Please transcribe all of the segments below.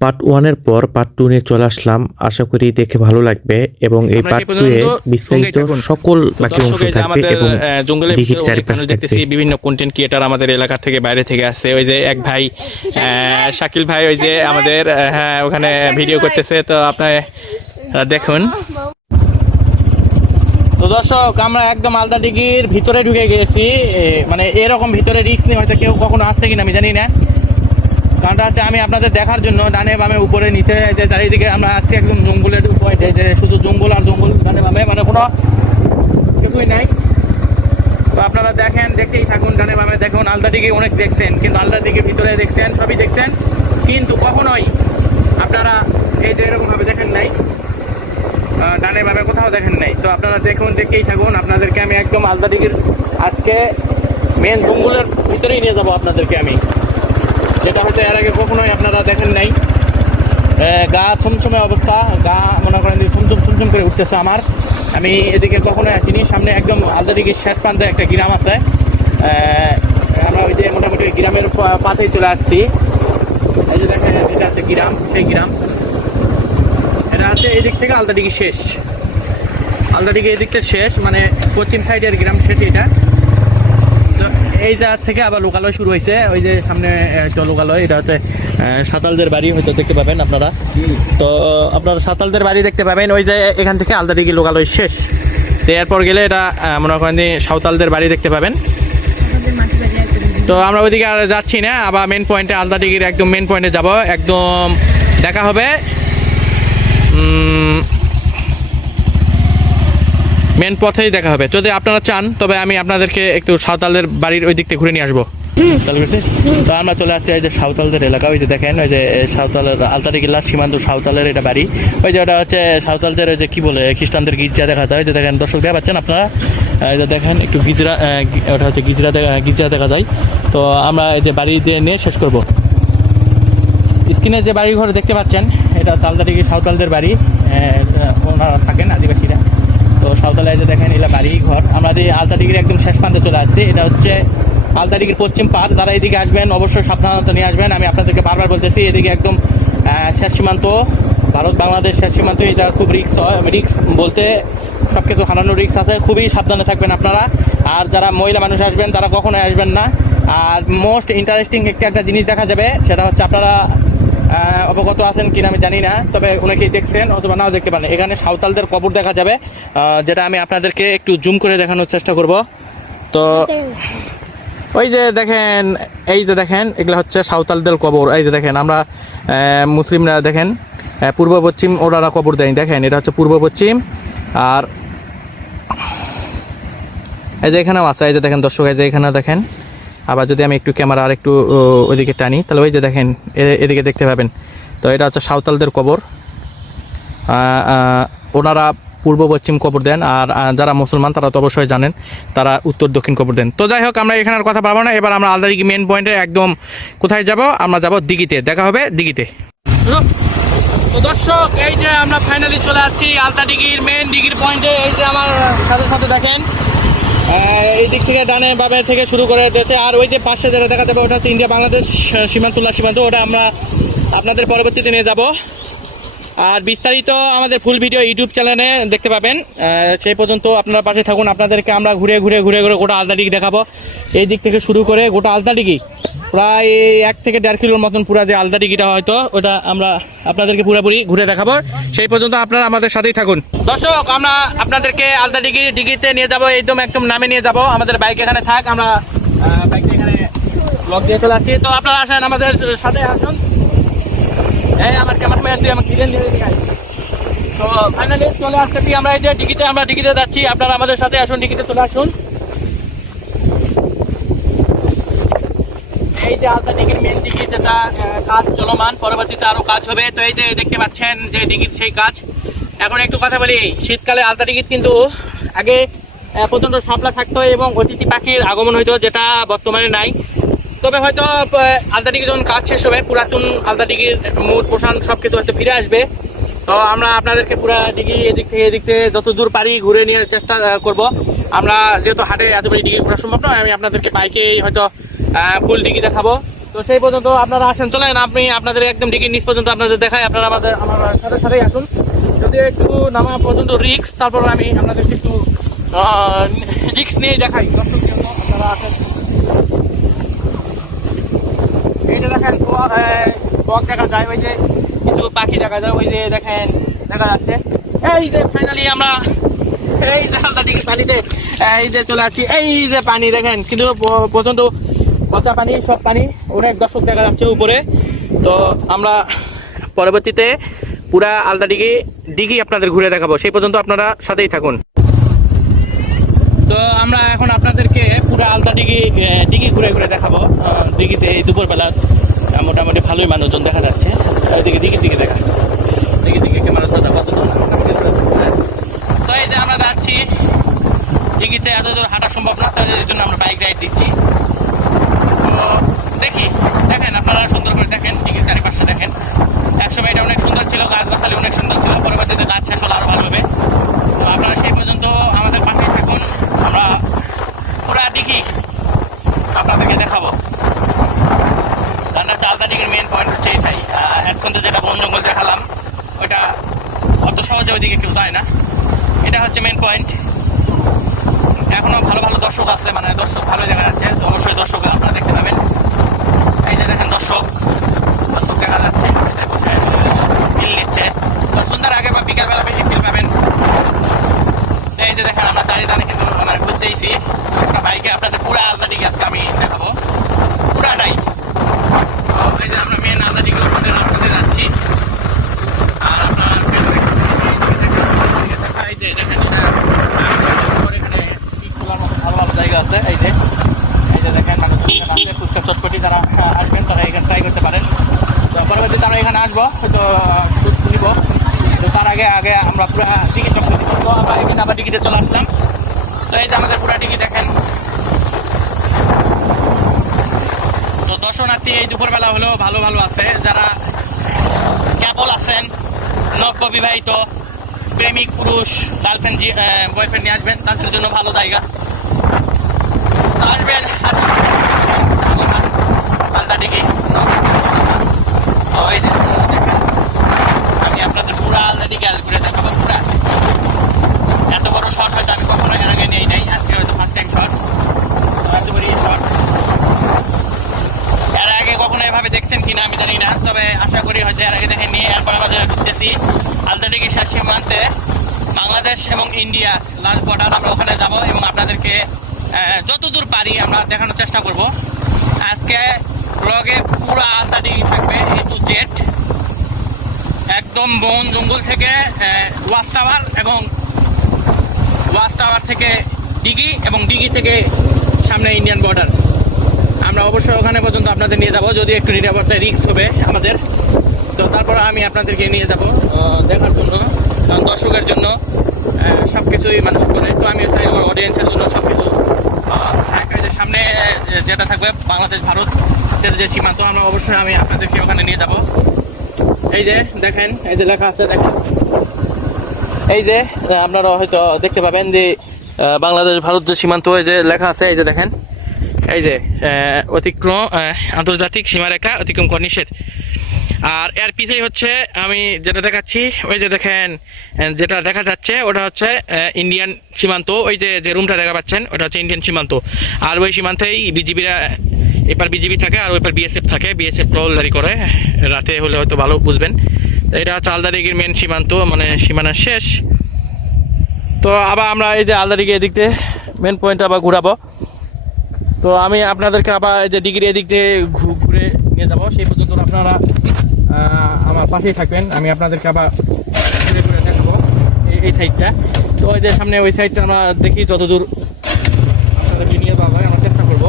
Part ওয়ানের পর part two নিয়ে চলে আসলাম। আশা করি দেখে ভালো লাগবে এবং এই পার্ট টু এ বিস্তারিত সকল বাকি অংশ থাকবে এবং জঙ্গলের দিঘির চারিপাশ দেখতেছি বিভিন্ন কন্টেন্ট ক্রিয়েটার আমাদের এলাকা থেকে বাইরে থেকে আসছে। ওই যে এক ভাই শাকিল ভাই ওই যে আমাদের হ্যাঁ ওখানে ভিডিও করতেছে। তো আপনার দেখুন। তো দর্শক আমরা একদম আলদা ডিগির ভিতরে ঢুকে গেছি। মানে এরকম ভিতরে রিস্ক নেই হয়তো কেউ কখনো আসছে কিনা আমি জানি না। কারণটা হচ্ছে আমি আপনাদের দেখার জন্য ডানে বামে, উপরে, নিচে যে চারিদিকে আমরা আছি একদম জঙ্গলের পয়েন্টে যে শুধু জঙ্গল আর জঙ্গল, ডানে বামে মানে কোনো কিছুই নাই। তো আপনারা দেখেন, দেখতেই থাকুন, ডানে বামে দেখুন, আলদা দিকে অনেক দেখছেন, কিন্তু আলদা দিকে ভিতরে দেখছেন, সবই দেখছেন। কিন্তু কখনোই আপনারা এই যে এরকম ভাবে দেখেন নাই ডানে বামে কোথাও দেখেন নাই। তো আপনারা দেখুন, দেখতেই থাকুন, আপনাদেরকে আমি একদম আলদা দিকের আজকে মেন জঙ্গলের ভিতরেই নিয়ে যাব আপনাদেরকে আমি। যেটা হয়তো এর আগে কখনোই আপনারা দেখেন নাই। গা ছমছমে অবস্থা, গা মনে করেন ছমছম ছমছম করে উঠতেছে আমার। আমি এদিকে কখনোই আসিনি, সামনে একদম আলাদা দিকে শেষ প্রান্তে একটা গ্রাম আছে। আমরা ওই যে মোটামুটি গ্রামের পা- পাশেই চলে আসছি। এই যে দেখেন, এটা আছে গ্রাম, সেই গ্রাম। এটা আছে এই দিক থেকে আলদা দিকে শেষ। আলদা দিকে এই দিকটা শেষ মানে পশ্চিম সাইডের গ্রাম শেষ এটা। এই জায়গা থেকে আবার লোকালয় শুরু হয়েছে। ওই যে সামনে একটা লোকালয় এটা হচ্ছে সাঁতালদের বাড়ি হয়তো দেখতে পাবেন আপনারা। তো আপনারা সাঁতালদের বাড়ি দেখতে পাবেন। ওই যে এখান থেকে আলদাডিগি লোকালয় শেষ। তো এরপর গেলে এটা মনে করেন সাঁওতালদের বাড়ি দেখতে পাবেন। তো আমরা ওইদিকে আর যাচ্ছি না। আবার মেন পয়েন্টে আলদা আলদাডিগির একদম মেন পয়েন্টে যাব। একদম দেখা হবে। মেন পথেই দেখা হবে। যদি আপনারা চান, তবে আমি আপনাদেরকে একটু সাঁওতালদের বাড়ির ওই দিক থেকে ঘুরে নিয়ে আসব। তো আমরা চলে আসছি এই যে সাঁওতালদের এলাকা। ওই যে দেখেন, ওই যে সাঁওতালের আলতারি কিল্লা, সীমান্ত সাঁওতালের এটা বাড়ি। ওই যে ওটা হচ্ছে সাঁওতালদের ওই যে কি বলে, খ্রিস্টানদের গির্জা দেখা যায়। ওই যে দেখেন, দর্শক দেখা পাচ্ছেন আপনারা? এই যে দেখেন, একটু গিজরা ওটা হচ্ছে গিজরা গির্জা দেখা যায়। তো আমরা এই যে বাড়ি দিয়ে নিয়ে শেষ করব। স্ক্রিনে যে বাড়ি ঘর দেখতে পাচ্ছেন, এটা চালদাটিকি সাঁওতালদের বাড়ি? ওনারা থাকেন, আদিবাসীরা। তো সাঁওতালে যে দেখেন, এলা বাড়ি ঘর আমরা যে আলতাডিগির একদম শেষ প্রান্তে চলে আসছি। এটা হচ্ছে আলতাডিগির পশ্চিম পার যারা এদিকে আসবেন, অবশ্যই সাবধানতা নিয়ে আসবেন। আমি আপনাদেরকে বারবার বলতেছি, এদিকে একদম শেষ সীমান্ত। ভারত, বাংলাদেশ শেষ সীমান্ত, এটা খুব রিক্স হয়। রিক্স বলতে সব কিছু হারানোর রিক্স আছে। খুবই সাবধানে থাকবেন আপনারা। আর যারা মহিলা মানুষ আসবেন, তারা কখনোই আসবেন না। আর মোস্ট ইন্টারেস্টিং একটা একটা জিনিস দেখা যাবে, সেটা হচ্ছে আপনারা অবগত আছেন কিনা আমি জানি না, তবে অনেকেই দেখছেন অথবা নাও দেখতে পারেন। এখানে সাঁওতালদের কবর দেখা যাবে যেটা আমি আপনাদেরকে একটু জুম করে দেখানোর চেষ্টা করব। তো ওই যে দেখেন, এই যে দেখেন, এগুলো হচ্ছে সাঁওতালদের কবর। এই যে দেখেন, আমরা মুসলিমরা দেখেন পূর্ব পশ্চিম ওনারা কবর দেয় দেখেন, এটা হচ্ছে পূর্ব পশ্চিম, আর এই যে এখানেও আছে, এই যে দেখেন দর্শক, এই যে এখানে দেখেন। আবার যদি আমি একটু ক্যামেরা আর একটু ওইদিকে টানি, তাহলে ওই যে দেখেন এদিকে দেখতে পাবেন। তো এটা হচ্ছে সাঁওতালদের কবর। ওনারা পূর্ব পশ্চিম কবর দেন, আর যারা মুসলমান, তারা তো অবশ্যই জানেন, তারা উত্তর দক্ষিণ কবর দেন। তো যাই হোক, আমরা এখানে কথা পাবো না। এবার আমরা আলদারিগি মেন পয়েন্টে একদম কোথায় যাব? আমরা যাব দিঘিতে। দেখা হবে দিঘিতে। দর্শক, এই যে আমরা ফাইনালি চলে আসছি আলতা ডিগির মেন ডিগির পয়েন্টে এই যে আমার সাথে সাথে দেখেন এই দিক থেকে ডানে বামে থেকে শুরু করে দিয়েছে আর ওই যে পাশে যেটা দেখা যাবে ওটা হচ্ছে ইন্ডিয়া বাংলাদেশ সীমান্তুল্লাহ সীমান্ত। ওটা আমরা আপনাদের পরবর্তীতে নিয়ে যাব। আর বিস্তারিত আমাদের ফুল ভিডিও ইউটিউব চ্যানেলে দেখতে পাবেন। সেই পর্যন্ত আপনারা পাশে থাকুন। আপনাদেরকে আমরা ঘুরে ঘুরে ঘুরে ঘুরে গোটা আলতাডিগি দেখাবো। এই দিক থেকে শুরু করে গোটা আলতাডিগি প্রায় এক থেকে দেড় কিলোর মতন পুরা যে আলতাডিগিটা হয়তো ওটা আমরা আপনাদেরকে পুরোপুরি ঘুরে দেখাবো। সেই পর্যন্ত আপনারা আমাদের সাথেই থাকুন। দর্শক, আমরা আপনাদেরকে আলতাডিগি ডিগিতে নিয়ে যাব, একদম একদম নামে নিয়ে যাব। আমাদের বাইক এখানে থাক, আমরা বাইক এখানে ব্লক দিয়ে চলে আসছি। তো আপনারা আসেন, আমাদের সাথে আসুন। এই আমার ক্যামেরা ম্যান তুই আমাকে ক্লিয়ার নিয়ে দিকে তো ফাইনালি চলে আসতেছি আমরা এই যে ডিগিতে আমরা ডিগিতে যাচ্ছি। আপনারা আমাদের সাথে আসুন ডিগিতে চলে আসুন। যে আলতা ডিগির কাজ চলমান। পরবর্তীতে আরও কাজ হবে। তো এই যে দেখতে পাচ্ছেন যে ডিগির সেই কাজ। এখন একটু কথা বলি, শীতকালে আলতা কিন্তু আগে থাকতো এবং অতিথি পাখির আগমন হইতো, যেটা বর্তমানে নাই। তবে হয়তো আলতাডিগি যখন কাজ শেষ হবে, পুরাতন আলতাডিগির মুড পোষণ সব কিছু হয়তো ফিরে আসবে। তো আমরা আপনাদেরকে পুরা ডিগি এদিক থেকে এদিক থেকে যত দূর পারি ঘুরে নেওয়ার চেষ্টা করব। আমরা যেহেতু হাটে এত বড় ডিগি ঘোরা সম্ভব নয়, আমি আপনাদেরকে বাইকে হয়তো ফুল ডিগি দেখাবো। তো সেই পর্যন্ত আপনারা আসেন চলেন আপনি আপনাদের একদম ডিগির নিচ পর্যন্ত আপনাদের দেখাই আপনারা আমাদের আমার সাথে সাথেই আসুন। যদি একটু নামা পর্যন্ত রিক্স তারপর আমি আপনাদেরকে একটু রিক্স নিয়ে দেখাই। আপনারা আসেন। দেখেন বক, দেখা যায় ওই যে কিছু পাখি দেখা যায় ওই যে দেখেন দেখা যাচ্ছে। এই যে ফাইনালি আমরা এই এই যে চলে আসছি। এই যে পানি দেখেন কিন্তু প- প্রচণ্ড পচা পানি সব পানি অনেক দর্শক দেখা যাচ্ছে উপরে। তো আমরা পরবর্তীতে পুরা আলদা ডিগি ডিগি আপনাদের ঘুরে দেখাবো। সেই পর্যন্ত আপনারা সাথেই থাকুন। তো আমরা এখন আপনাদেরকে পুরো আলদা ডিগি ডিগি ঘুরে ঘুরে দেখাবো। ডিগিতে এই দুপুরবেলা মোটামুটি ভালোই মানুষজন দেখা যাচ্ছে। ওইদিকে দিকে দিকে দেখা। দিকে দিকে ক্যামেরা যাচ্ছে, হ্যাঁ। তো এই যে আমরা যাচ্ছি দিঘিতে এত দূর হাঁটা সম্ভব না তাই জন্য আমরা বাইক রাইড দিচ্ছি। দেখি, দেখেন, আপনারা সুন্দর করে দেখেন দিঘির চারিপাশে দেখেন। একসময় এটা অনেক সুন্দর ছিল গাছ গাছালি অনেক সুন্দর ছিল, পরবর্তীতে গাছ শেষ হলে আরও ভালো হবে তো আপনারা সেই পর্যন্ত আমাদের পাশে থাকুন, আমরা পুরা দিঘি আপনাদেরকে দেখাবো। রান্না চালদা দিঘির মেন পয়েন্ট হচ্ছে এটাই। এখন তো যেটা বন জঙ্গল দেখালাম, ওইটা অত সহজে ওইদিকে কেউ যায় না। এটা হচ্ছে মেন পয়েন্ট এখনও ভালো ভালো দর্শক আছে মানে দর্শক ভালো দেখা যাচ্ছে তো অবশ্যই দর্শক আপনারা দেখতে পাবেন এই যে দেখেন দর্শক দর্শক দেখা যাচ্ছে ফিল নিচ্ছে। সন্ধ্যার আগে বা বিকালবেলা বেশি ফিল পাবেন। এই যে দেখেন আমরা চারিদানে কিন্তু মানে ঘুরতেইছি। একটা বাইকে আপনাদের পুরো আলাদা দিকে আজকে আমি দেখাবো। পুরাটাই এই যে আমরা মেন আলাদা দিকে উপরে রাস্তাতে যাচ্ছি। আর আপনার এই যে দেখেন এটা উপরে এখানে পিক তোলার মতো ভালো ভালো জায়গা আছে, এই যে। এই যে দেখেন মানে আছে, ফুচকা চটপটি যারা আসবেন, তারা এখানে ট্রাই করতে পারেন। তো পরবর্তীতে আমরা এখানে আসব, হয়তো শুট নিব। তো তার আগে আগে আমরা পুরো টিকিট চক্র দিব তো আমরা এখানে আবার টিকিটে চলে আসলাম। তো এই যে আমাদের পুরো টিকিট, দেখেন। তো দর্শনার্থী এই দুপুরবেলা হলেও ভালো ভালো আছে। যারা কেবল আছেন, নব্য বিবাহিত, প্রেমিক পুরুষ গার্লফ্রেন্ড বয়ফ্রেন্ড নিয়ে আসবেন, তাদের জন্য ভালো জায়গা। আসবেন আলদা ডিগি ওই আমি আপনাদের পুরা আলদা ডিগি আল ঘুরে দেখাবো এত বড় শট হয়তো আমি কখনো এর আগে নেই নাই আজকে হয়তো ফার্স্ট টাইম শট শট এর আগে কখনো এভাবে দেখছেন কিনা আমি জানি না তবে আশা করি হয়তো এর নিয়ে এরপর আমাদের ঘুরতেছি আলতাডিগি শেষ সীমান্তে বাংলাদেশ এবং ইন্ডিয়া লাস্ট বর্ডার আমরা ওখানে যাব এবং আপনাদেরকে যতদূর পারি আমরা দেখানোর চেষ্টা করব। আজকে ব্লগে পুরো আলতাডিগি থাকবে এ টু জেড একদম বন জঙ্গল থেকে ওয়াচ টাওয়ার এবং ওয়াচ টাওয়ার থেকে ডিগি এবং ডিগি থেকে সামনে ইন্ডিয়ান বর্ডার আমরা অবশ্যই ওখানে পর্যন্ত আপনাদের নিয়ে যাব, যদি একটু নিরাপত্তায় রিস্ক হবে আমাদের। তো তারপর আমি আপনাদেরকে নিয়ে যাব দেখার জন্য দর্শকের জন্য সব কিছুই মানুষ করে। তো আমি চাই আমার অডিয়েন্সের জন্য সব কিছু সামনে যেটা থাকবে, বাংলাদেশ, ভারত যে সীমান্ত, আমরা অবশ্যই আমি আপনাদেরকে ওখানে নিয়ে যাব। এই যে দেখেন, এই যে লেখা আছে, দেখেন। এই যে আপনারা হয়তো দেখতে পাবেন যে বাংলাদেশ, ভারত যে সীমান্ত, এই যে লেখা আছে, এই যে দেখেন। এই যে অতিক্রম আন্তর্জাতিক সীমারেখা অতিক্রম করা নিষেধ। আর এর পিছেই হচ্ছে আমি যেটা দেখাচ্ছি, ওই যে দেখেন যেটা দেখা যাচ্ছে, ওটা হচ্ছে ইন্ডিয়ান সীমান্ত, ওই যে যে রুমটা দেখা পাচ্ছেন, ওটা হচ্ছে ইন্ডিয়ান সীমান্ত। আর ওই সীমান্তেই বিজিবিরা এপার বিজিবি থাকে, আর ওইপার বিএসএফ থাকে। বিএসএফ ট্রলদারি করে, রাতে হলে হয়তো ভালো বুঝবেন। এটা হচ্ছে আলদারিগির মেন সীমান্ত মানে সীমানা শেষ। তো আবার আমরা এই যে আলদারিগে এদিক দিয়ে মেন পয়েন্ট আবার ঘুরাবো। তো আমি আপনাদেরকে আবার এই যে ডিগ্রি এদিক দিয়ে ঘুরে নিয়ে যাব। সেই পর্যন্ত আপনারা আমার পাশেই থাকবেন। আমি আপনাদেরকে আবার ঘুরে ঘুরে দেখাবো এই- সাইডটা তো ওই যে সামনে ওই সাইডটা আমরা দেখি যতদূর আপনাদেরকে নিয়ে যাওয়া হয়, আমরা চেষ্টা করব।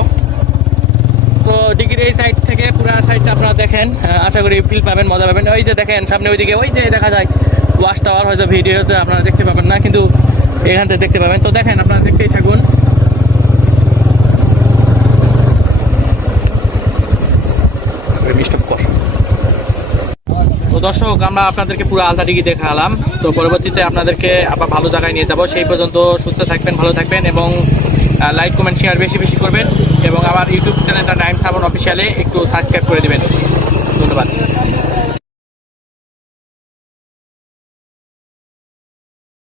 তো ডিগ্রি এই সাইড থেকে পুরো সাইডটা আপনারা দেখেন। আশা করি ফিল পাবেন, মজা পাবেন। ওই যে দেখেন, সামনে ওইদিকে, ওই যে দেখা যায় ওয়াশ টাওয়ার হয়তো ভিডিওতে আপনারা দেখতে পাবেন না, কিন্তু এখান থেকে দেখতে পাবেন। তো দেখেন, আপনারা দেখতেই থাকুন। তো দর্শক, আমরা আপনাদেরকে পুরো আলতা ডিগি দেখালাম। তো পরবর্তীতে আপনাদেরকে আবার ভালো জায়গায় নিয়ে যাব। সেই পর্যন্ত সুস্থ থাকবেন, ভালো থাকবেন এবং লাইক কমেন্ট শেয়ার বেশি বেশি করবেন এবং আমার ইউটিউব চ্যানেলটা নাইম সাবন অফিসিয়ালে একটু সাবস্ক্রাইব করে দেবেন। ধন্যবাদ।